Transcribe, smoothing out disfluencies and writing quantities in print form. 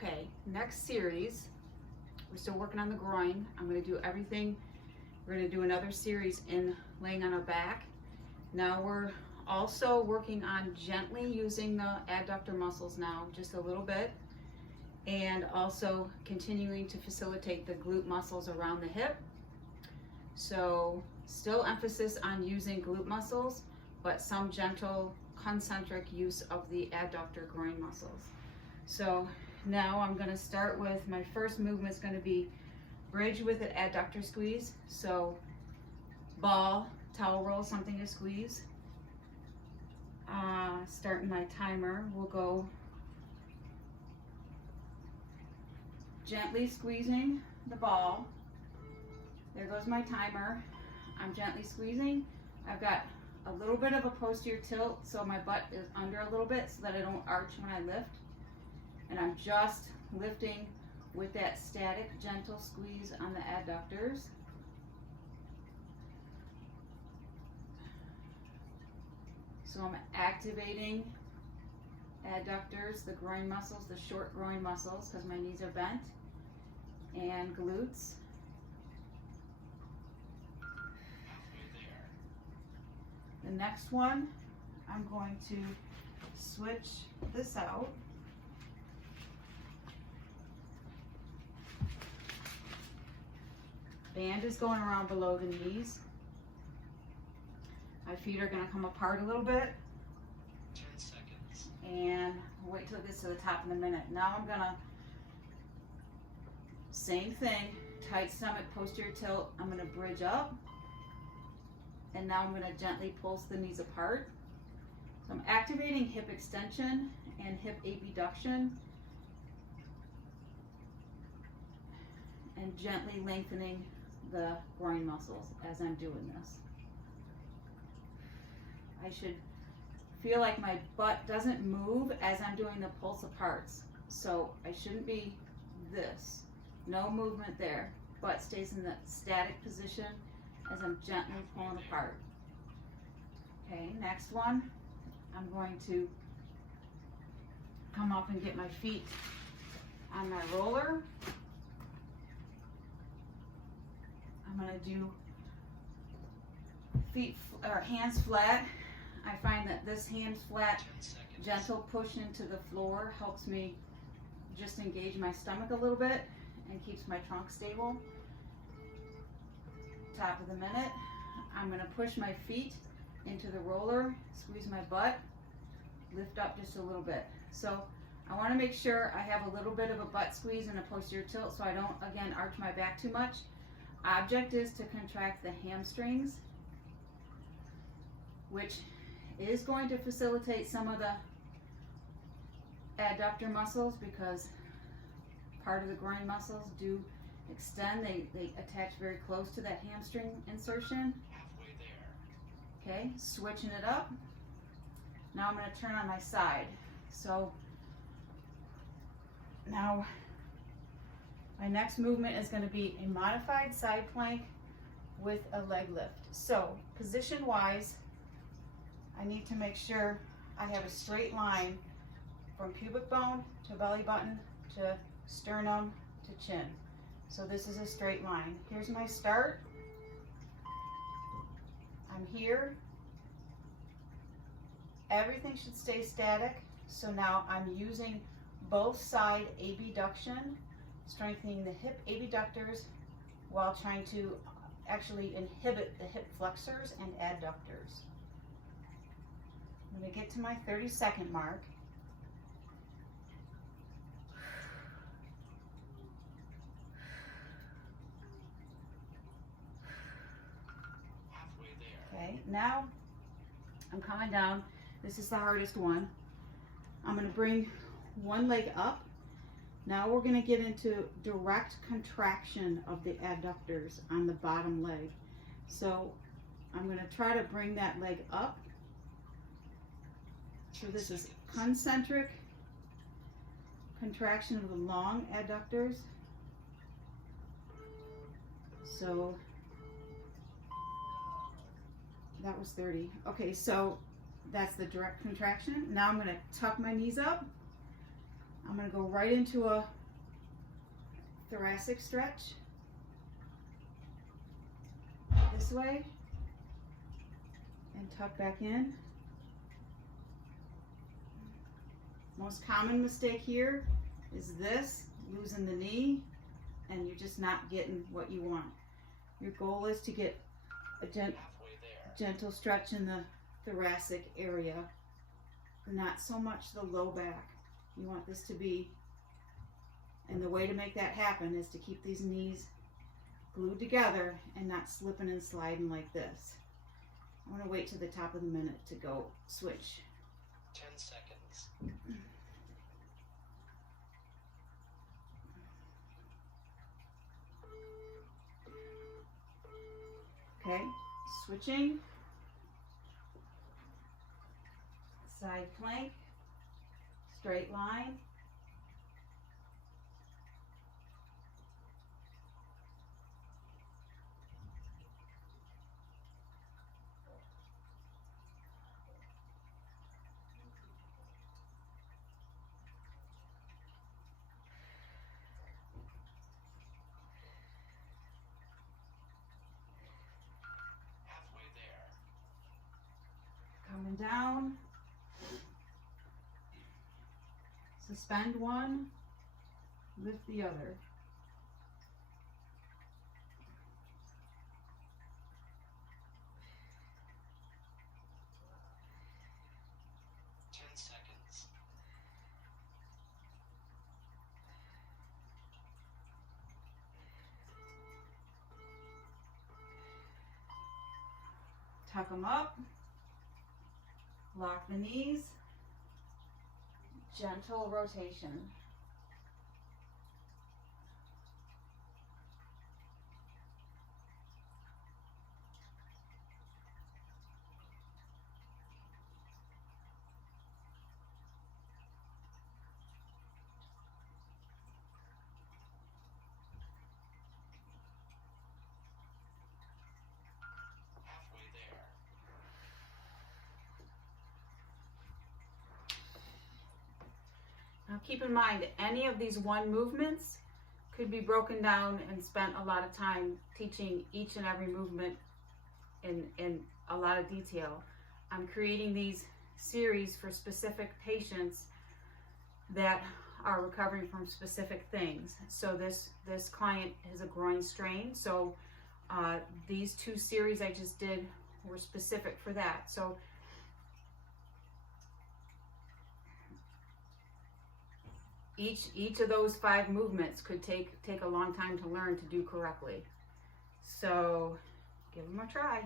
Okay, next series, we're still working on the groin. I'm going to do everything. We're going to do another series in laying on our back. Now we're also working on gently using the adductor muscles now, just a little bit, and also continuing to facilitate the glute muscles around the hip. So still emphasis on using glute muscles, but some gentle concentric use of the adductor groin muscles. So now I'm going to start with, my first movement is going to be bridge with an adductor squeeze. So ball, towel roll, something to squeeze. Starting my timer, we'll go gently squeezing the ball. There goes my timer. I'm gently squeezing. I've got a little bit of a posterior tilt, so my butt is under a little bit so that I don't arch when I lift. And I'm just lifting with that static, gentle squeeze on the adductors. So I'm activating adductors, the groin muscles, the short groin muscles, because my knees are bent, and glutes. The next one, I'm going to switch this out. Band is going around below the knees. My feet are going to come apart a little bit. 10 seconds. And wait till it gets to the top in a minute. Now I'm going to, same thing, tight stomach, posterior tilt. I'm going to bridge up. And now I'm going to gently pulse the knees apart. So I'm activating hip extension and hip abduction. And gently lengthening the groin muscles as I'm doing this. I should feel like my butt doesn't move as I'm doing the pulse aparts. So I shouldn't be this. No movement there. Butt stays in the static position as I'm gently pulling apart. Okay, next one. I'm going to come up and get my feet on my roller. I'm going to do hands flat. I find that this hands flat, gentle push into the floor helps me just engage my stomach a little bit and keeps my trunk stable. Top of the minute, I'm going to push my feet into the roller, squeeze my butt, lift up just a little bit. So I want to make sure I have a little bit of a butt squeeze and a posterior tilt so I don't, again, arch my back too much. Object is to contract the hamstrings, which is going to facilitate some of the adductor muscles because part of the groin muscles do extend. They attach very close to that hamstring insertion. Halfway there. Okay, switching it up. Now I'm going to turn on my side. So now my next movement is going to be a modified side plank with a leg lift. So position wise, I need to make sure I have a straight line from pubic bone to belly button to sternum to chin. So this is a straight line. Here's my start. I'm here. Everything should stay static. So now I'm using both side abduction, strengthening the hip abductors while trying to actually inhibit the hip flexors and adductors. I'm going to get to my 30-second mark. Halfway there. Okay, now I'm coming down. This is the hardest one. I'm going to bring one leg up. Now we're going to get into direct contraction of the adductors on the bottom leg. So I'm going to try to bring that leg up. So this is concentric contraction of the long adductors. So that was 30. Okay, so that's the direct contraction. Now I'm going to tuck my knees up. I'm going gonna go right into a thoracic stretch. This way. And tuck back in. Most common mistake here is this, losing the knee, and you're just not getting what you want. Your goal is to get a gentle stretch in the thoracic area, not so much the low back. You want this to be, and the way to make that happen is to keep these knees glued together and not slipping and sliding like this. I want to wait to the top of the minute to go switch. 10 seconds. Okay, switching. Side plank, straight line. Coming down, suspend one, lift the other. Tuck them up. Lock the knees, gentle rotation. Now keep in mind, any of these one movements could be broken down and spent a lot of time teaching each and every movement in a lot of detail. I'm creating these series for specific patients that are recovering from specific things. So this client has a groin strain, so these two series I just did were specific for that. So each of those 5 movements could take a long time to learn to do correctly. So give them a try.